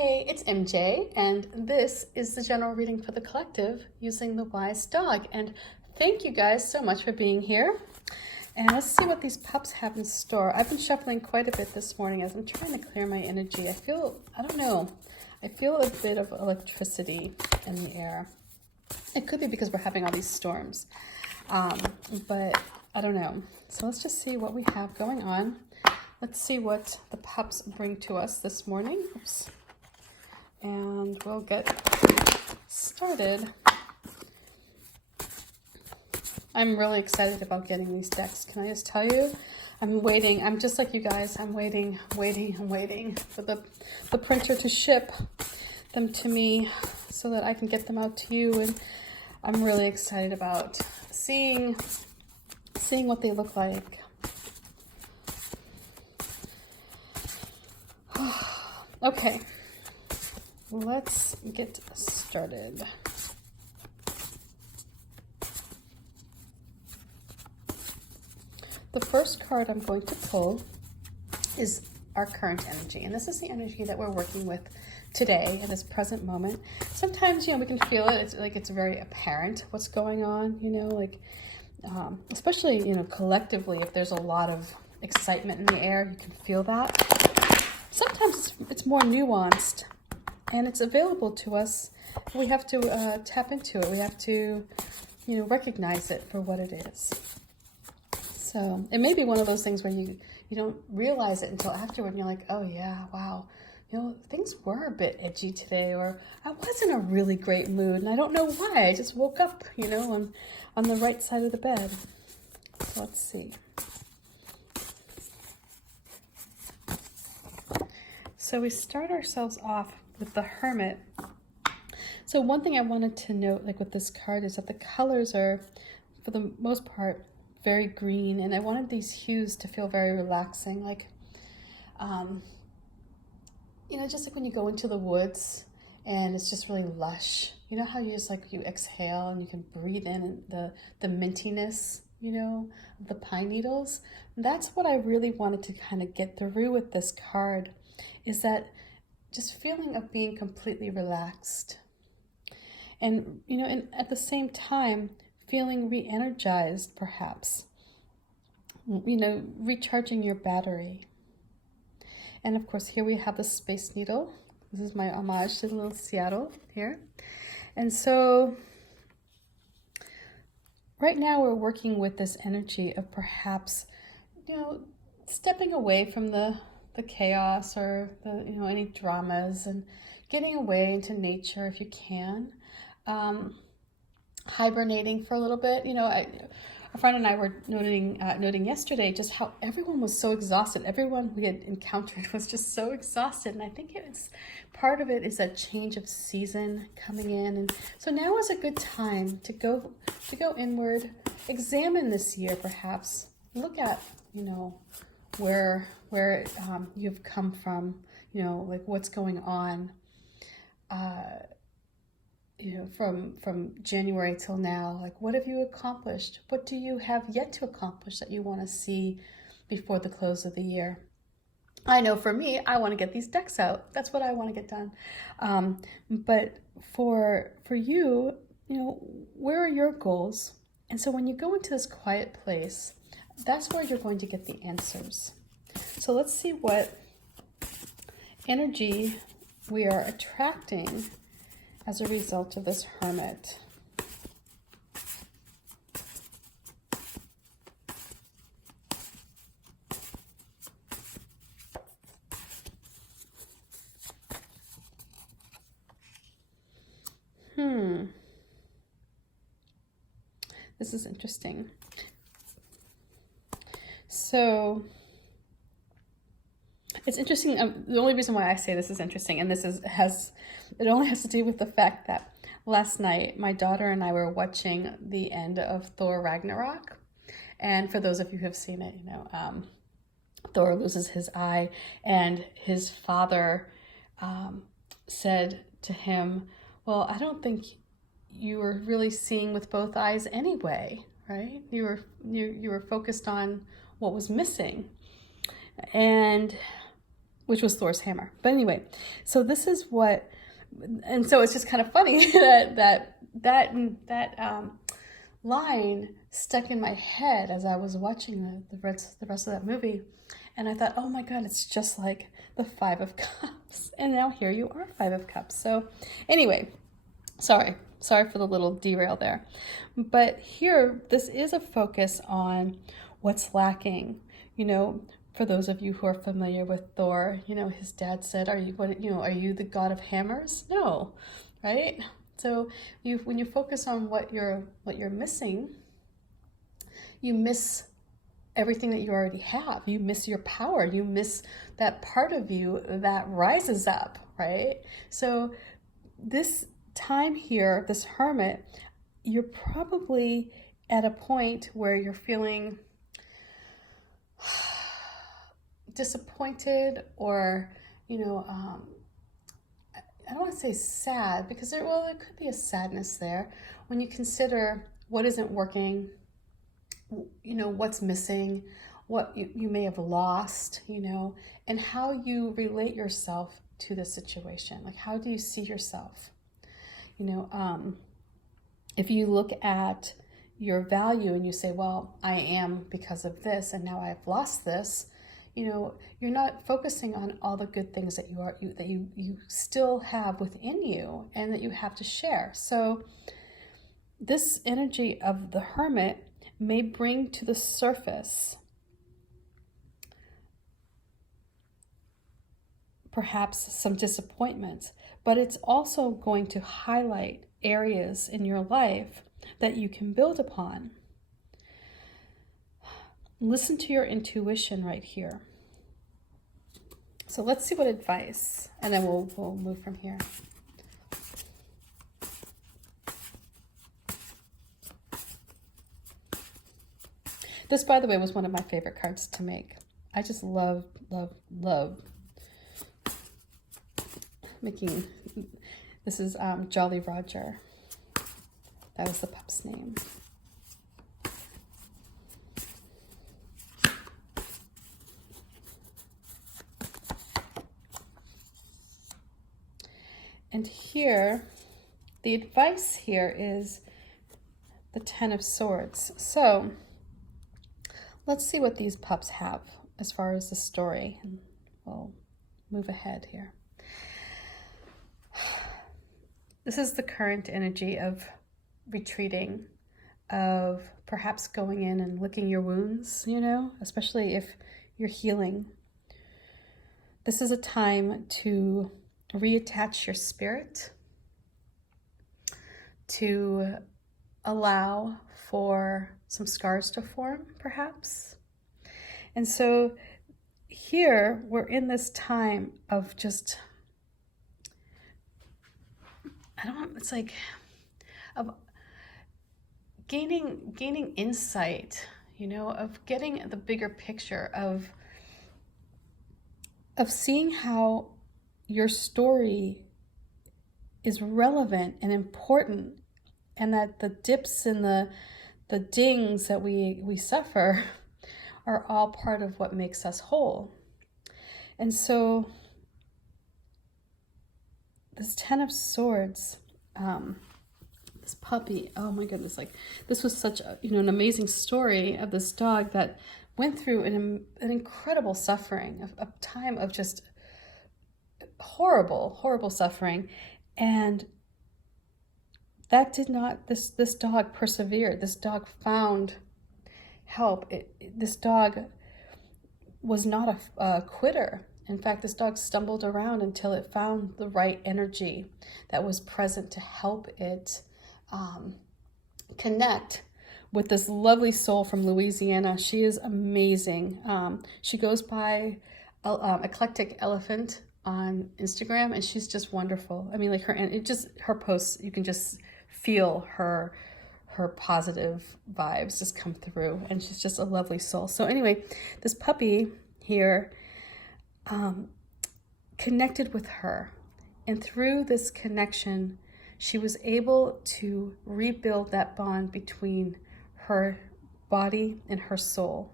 Hey, it's MJ, and this is the general reading for the collective using the wise dog. And thank you guys so much for being here. And let's see what these pups have in store. I've been shuffling quite a bit this morning as I'm trying to clear my energy. I don't know, I feel a bit of electricity in the air. It could be because we're having all these storms, but I don't know. So let's just see what we have going on. Let's see what the pups bring to us this morning. Oops. And we'll get started. I'm really excited about getting these decks. Can I just tell you? I'm waiting. I'm just like you guys. I'm waiting for the printer to ship them to me so that I can get them out to you. And I'm really excited about seeing what they look like. Okay. Let's get started. The first card I'm going to pull is our current energy. And this is the energy that we're working with today at this present moment. Sometimes, we can feel it. It's like it's very apparent what's going on, especially, collectively, if there's a lot of excitement in the air, you can feel that. Sometimes it's more nuanced. And it's available to us. We have to tap into it. We have to, recognize it for what it is. So it may be one of those things where you don't realize it until afterward. And you're like, oh yeah, wow. Things were a bit edgy today, or I was in a really great mood, and I don't know why. I just woke up, on the right side of the bed. So let's see. So we start ourselves off with the Hermit. So one thing I wanted to note, with this card, is that the colors are, for the most part, very green, and I wanted these hues to feel very relaxing, just like when you go into the woods and it's just really lush. You know how you just you exhale and you can breathe in the mintiness, of the pine needles. That's what I really wanted to kind of get through with this card, is that just feeling of being completely relaxed. And, and at the same time, feeling re-energized, perhaps. Recharging your battery. And of course, here we have the Space Needle. This is my homage to the little Seattle here. And so, right now we're working with this energy of perhaps, stepping away from the chaos or any dramas, and getting away into nature if you can, hibernating for a little bit. A friend and I were noting yesterday just how everyone was so exhausted. Everyone we had encountered was just so exhausted, and I think part of it is that change of season coming in, and so now is a good time to go inward, examine this year, perhaps look at where you've come from, what's going on, from January till now. What have you accomplished? What do you have yet to accomplish that you want to see before the close of the year? I know for me, I want to get these decks out. That's what I want to get done. But for you, where are your goals? And so when you go into this quiet place, that's where you're going to get the answers. So let's see what energy we are attracting as a result of this Hermit. This is interesting. So it's interesting. The only reason why I say this is interesting, and it only has to do with the fact that last night my daughter and I were watching the end of Thor Ragnarok, and for those of you who have seen it, Thor loses his eye, and his father said to him, "Well, I don't think you were really seeing with both eyes anyway, right? You were focused on what was missing." And which was Thor's hammer. But anyway, so this is what, and so it's just kind of funny that line stuck in my head as I was watching the rest of that movie. And I thought, oh my God, it's just like the Five of Cups. And now here you are, Five of Cups. So anyway, sorry for the little derail there. But here, this is a focus on what's lacking. You know, for those of you who are familiar with Thor, you know, his dad said, are you the god of hammers? No, right? So when you focus on what you're missing, you miss everything that you already have. You miss your power. You miss that part of you that rises up, right? So this time here, this Hermit, you're probably at a point where you're feeling disappointed, or, you know, I don't want to say sad, because there could be a sadness there when you consider what isn't working, you know, what's missing, what you may have lost, you know, and how you relate yourself to the situation. Like, how do you see yourself? You know, if you look at your value and you say, well, I am because of this, and now I've lost this, you know, you're not focusing on all the good things that you still have within you and that you have to share. So this energy of the Hermit may bring to the surface perhaps some disappointments, but it's also going to highlight areas in your life that you can build upon. Listen to your intuition right here. So let's see what advice, and then we'll move from here. This, by the way, was one of my favorite cards to make. I just love making. This is Jolly Roger. That was the pup's name. And here, the advice here is the Ten of Swords. So let's see what these pups have as far as the story. And we'll move ahead here. This is the current energy of retreating, of perhaps going in and licking your wounds, you know, especially if you're healing. This is a time to reattach your spirit, to allow for some scars to form, perhaps. And so here we're in this time of just, it's like of gaining insight, you know, of getting the bigger picture of seeing how your story is relevant and important, and that the dips and the dings that we suffer are all part of what makes us whole. And so this Ten of Swords, this puppy, oh my goodness, like this was such a, you know, an amazing story of this dog that went through an incredible suffering, a time of just horrible suffering. And that did not, this dog persevered. This dog found help. This dog was not a quitter. In fact, this dog stumbled around until it found the right energy that was present to help it connect with this lovely soul from Louisiana. She is amazing. She goes by Eclectic Elephant on Instagram, and she's just wonderful. I mean, like her posts, you can just feel her positive vibes just come through, and she's just a lovely soul. So anyway, this puppy here connected with her, and through this connection, she was able to rebuild that bond between her body and her soul.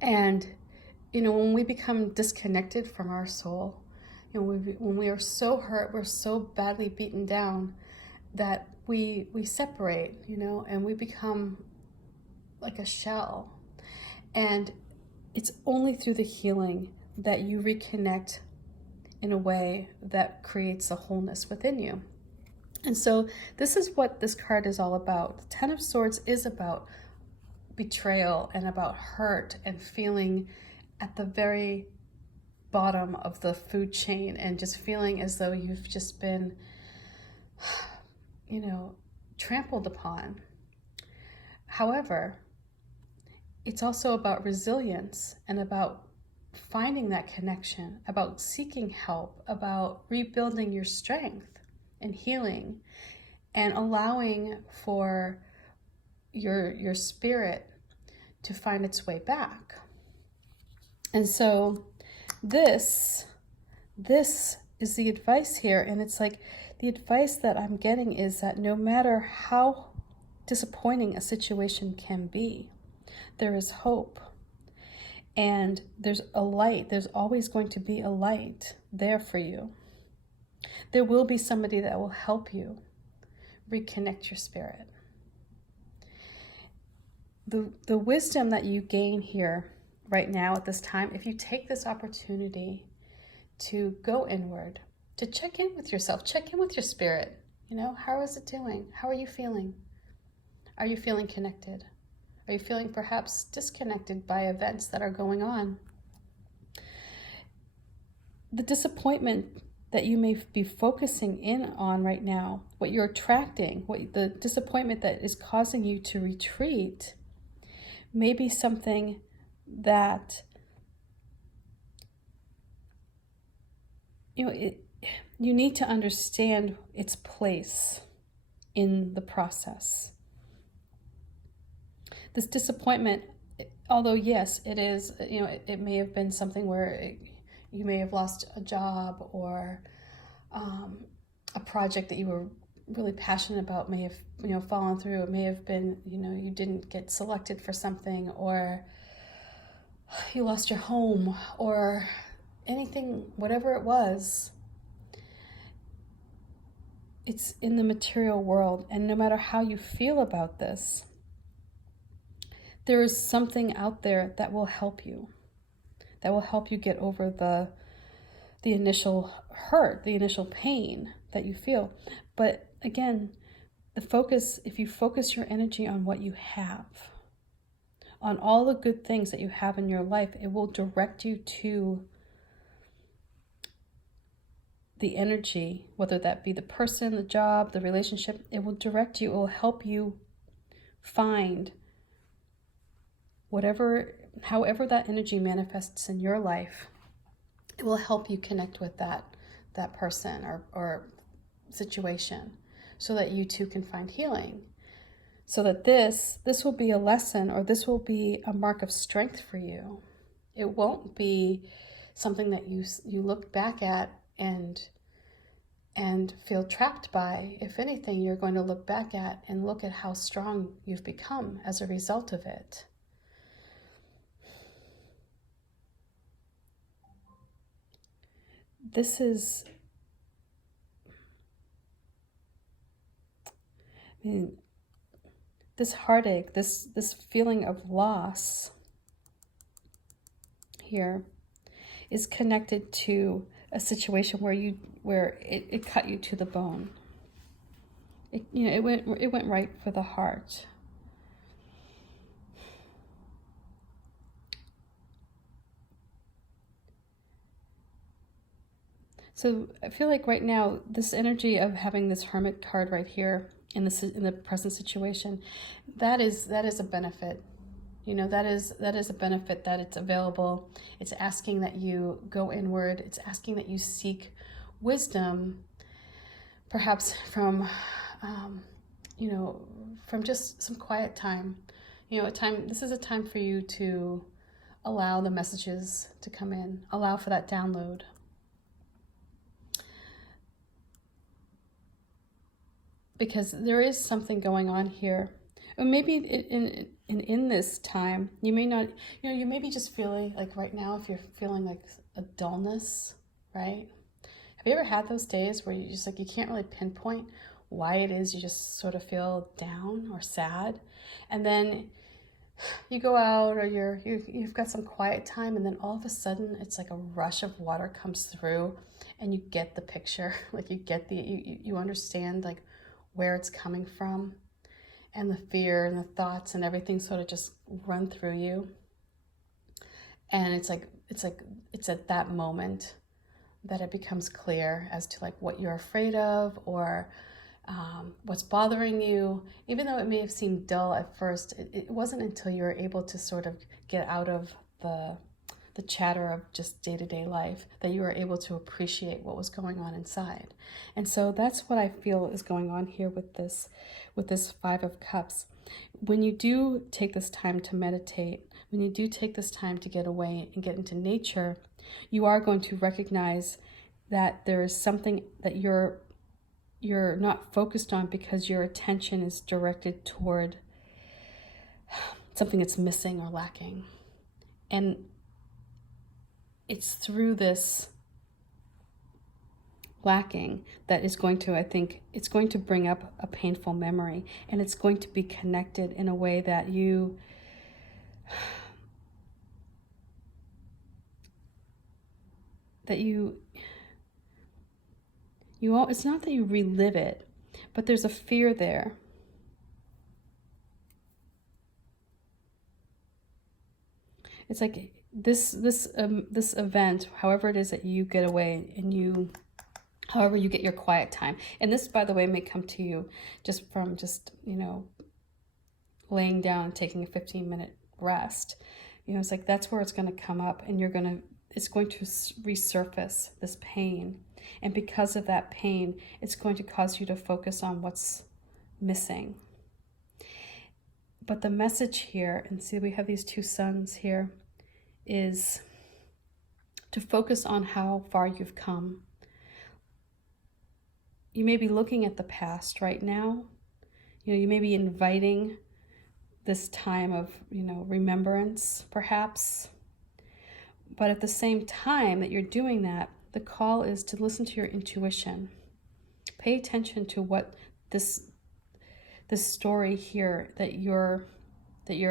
And you know, when we become disconnected from our soul, you know, when we are so hurt, we're so badly beaten down that we separate, you know, and we become like a shell. And it's only through the healing that you reconnect in a way that creates a wholeness within you. And so this is what this card is all about. The Ten of Swords is about betrayal and about hurt and feeling at the very bottom of the food chain and just feeling as though you've just been, you know, trampled upon. However, it's also about resilience and about finding that connection, about seeking help, about rebuilding your strength and healing and allowing for your spirit to find its way back. And so this is the advice here. And it's like the advice that I'm getting is that no matter how disappointing a situation can be, there is hope. And there's a light. There's always going to be a light there for you. There will be somebody that will help you reconnect your spirit. The wisdom that you gain here right now at this time, if you take this opportunity to go inward, to check in with yourself, check in with your spirit. You know, how is it doing? How are you feeling? Are you feeling connected? Are you feeling perhaps disconnected by events that are going on? The disappointment that you may be focusing in on right now, what you're attracting, the disappointment that is causing you to retreat, may be something that, you know, you need to understand its place in the process. This disappointment, although yes, it is, you know, it may have been something where you may have lost a job or a project that you were really passionate about may have, you know, fallen through. It may have been, you know, you didn't get selected for something, or you lost your home, or anything, whatever it was. It's in the material world, and no matter how you feel about this, there is something out there that will help you, get over the initial hurt, the initial pain that you feel. But again, if you focus your energy on what you have, on all the good things that you have in your life, it will direct you to the energy, whether that be the person, the job, the relationship. It will direct you, it will help you find however that energy manifests in your life. It will help you connect with that person or situation, so that you too can find healing. So that this will be a lesson, or this will be a mark of strength for you. It won't be something that you look back at and feel trapped by. If anything, you're going to look back at and look at how strong you've become as a result of it. This is, this heartache, this feeling of loss here is connected to a situation where it cut you to the bone. It went right for the heart. So I feel like right now, this energy of having this Hermit card right here in the present situation, that is a benefit. You know, that is a benefit, that it's available. It's asking that you go inward. It's asking that you seek wisdom, perhaps from, you know, from just some quiet time. You know, this is a time for you to allow the messages to come in, allow for that download. Because there is something going on here. or maybe in this time, you may not, you may be just feeling like right now, if you're feeling like a dullness, right? Have you ever had those days where you just like, you can't really pinpoint why it is you just sort of feel down or sad? And then you go out, or you've got some quiet time, and then all of a sudden it's like a rush of water comes through, and you get the picture. Like you get you understand like where it's coming from, and the fear and the thoughts and everything sort of just run through you. And it's at that moment that it becomes clear as to like what you're afraid of, or what's bothering you. Even though it may have seemed dull at first, it wasn't until you were able to sort of get out of the chatter of just day-to-day life that you were able to appreciate what was going on inside. And so that's what I feel is going on here with this Five of Cups. When you do take this time to meditate, when you do take this time to get away and get into nature, you are going to recognize that there is something that you're not focused on, because your attention is directed toward something that's missing or lacking. And it's through this lacking that is going to, I think, it's going to bring up a painful memory, and it's going to be connected in a way that you it's not that you relive it, but there's a fear there. It's like this event, however it is that you get away and however you get your quiet time. And this, by the way, may come to you just from laying down and taking a 15-minute rest. It's like that's where it's going to come up, and it's going to resurface this pain. And because of that pain, it's going to cause you to focus on what's missing. But the message here, and see, we have these two suns here, is to focus on how far you've come. You may be looking at the past right now. You may be inviting this time of, remembrance, perhaps. But at the same time that you're doing that, the call is to listen to your intuition. Pay attention to what this story here that your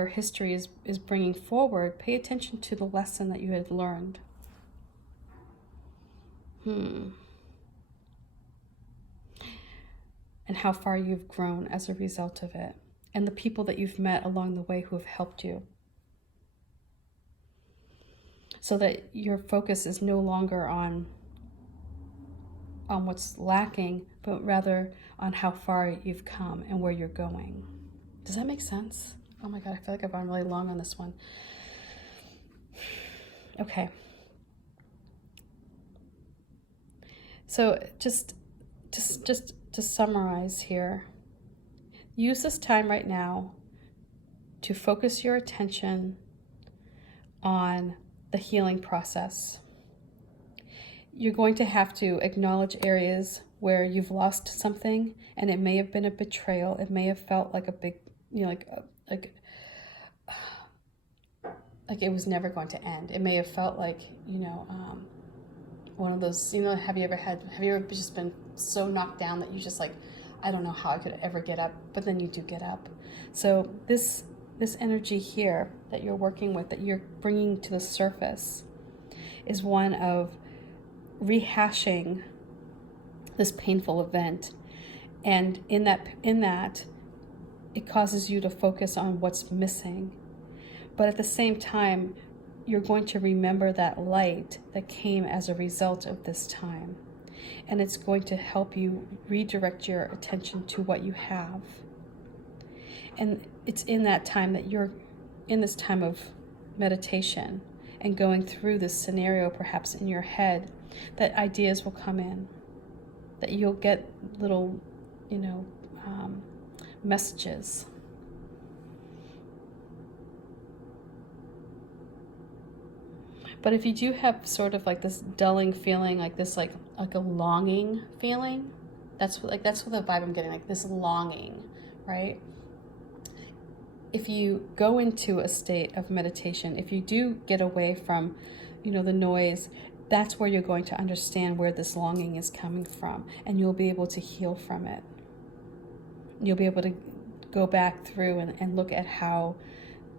history is bringing forward. Pay attention to the lesson that you had learned. And how far you've grown as a result of it, and the people that you've met along the way who have helped you. So that your focus is no longer on what's lacking, but rather on how far you've come and where you're going. Does that make sense? Oh my God, I feel like I've gone really long on this one. Okay. So just to summarize here, use this time right now to focus your attention on the healing process. You're going to have to acknowledge areas where you've lost something, and it may have been a betrayal. It may have felt like a big, like it was never going to end. It may have felt like, one of those, have you ever just been so knocked down that you just like, I don't know how I could ever get up, but then you do get up. So this energy here that you're working with, that you're bringing to the surface, is one of rehashing this painful event. And in that, it causes you to focus on what's missing. But at the same time, you're going to remember that light that came as a result of this time. And it's going to help you redirect your attention to what you have. And it's in that time that you're in this time of meditation and going through this scenario perhaps in your head, that ideas will come in, that you'll get little, messages. But if you do have sort of like this dulling feeling, like this, like a longing feeling, that's what the vibe I'm getting, like this longing, right? if you go into a state of meditation, if you do get away from, the noise, that's where you're going to understand where this longing is coming from, and you'll be able to heal from it. You'll be able to go back through and look at how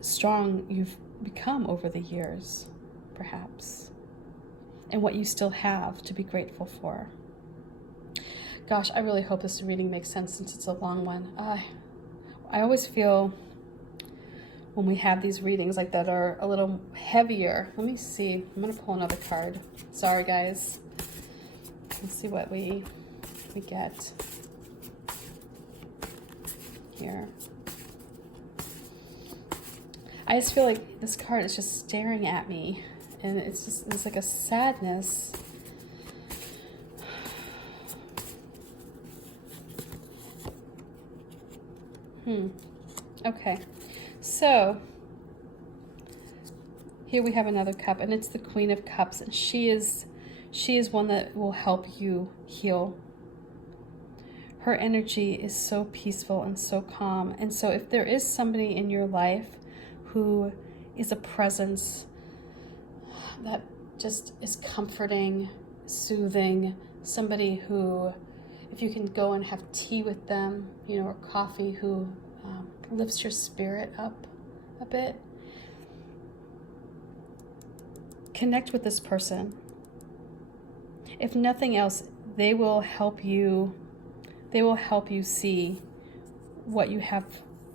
strong you've become over the years, perhaps, and what you still have to be grateful for. Gosh, I really hope this reading makes sense since it's a long one. I always feel when we have these readings like that are a little heavier. Let me see. I'm going to pull another card. Sorry, guys. Let's see what we get here. I just feel like this card is just staring at me, and it's like a sadness. Okay, so here we have another cup, and it's the Queen of Cups, and she is one that will help you heal. Her energy is so peaceful and so calm, and so if there is somebody in your life who is a presence that just is comforting, soothing, somebody who, if you can go and have tea with them, or coffee, who lifts your spirit up a bit, connect with this person. If nothing else, they will help you see what you have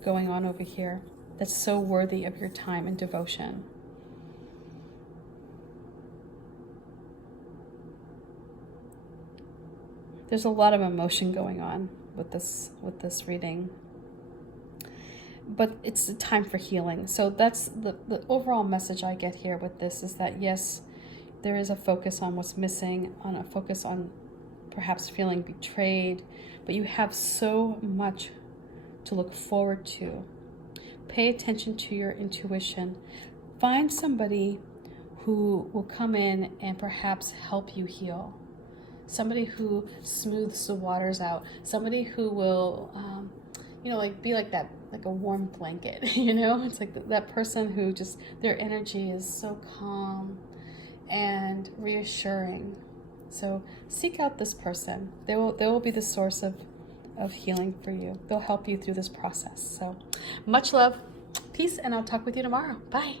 going on over here that's so worthy of your time and devotion. There's a lot of emotion going on with this reading, but it's a time for healing. So that's the overall message I get here with this, is that yes, there is a focus on what's missing, on a focus on perhaps feeling betrayed, but you have so much to look forward to. Pay attention to your intuition. Find somebody who will come in and perhaps help you heal. Somebody who smooths the waters out. Somebody who will, be like that, like a warm blanket, It's like that person who just, their energy is so calm and reassuring. So seek out this person. They will be the source of healing for you. They'll help you through this process. So much love, peace, and I'll talk with you tomorrow. Bye.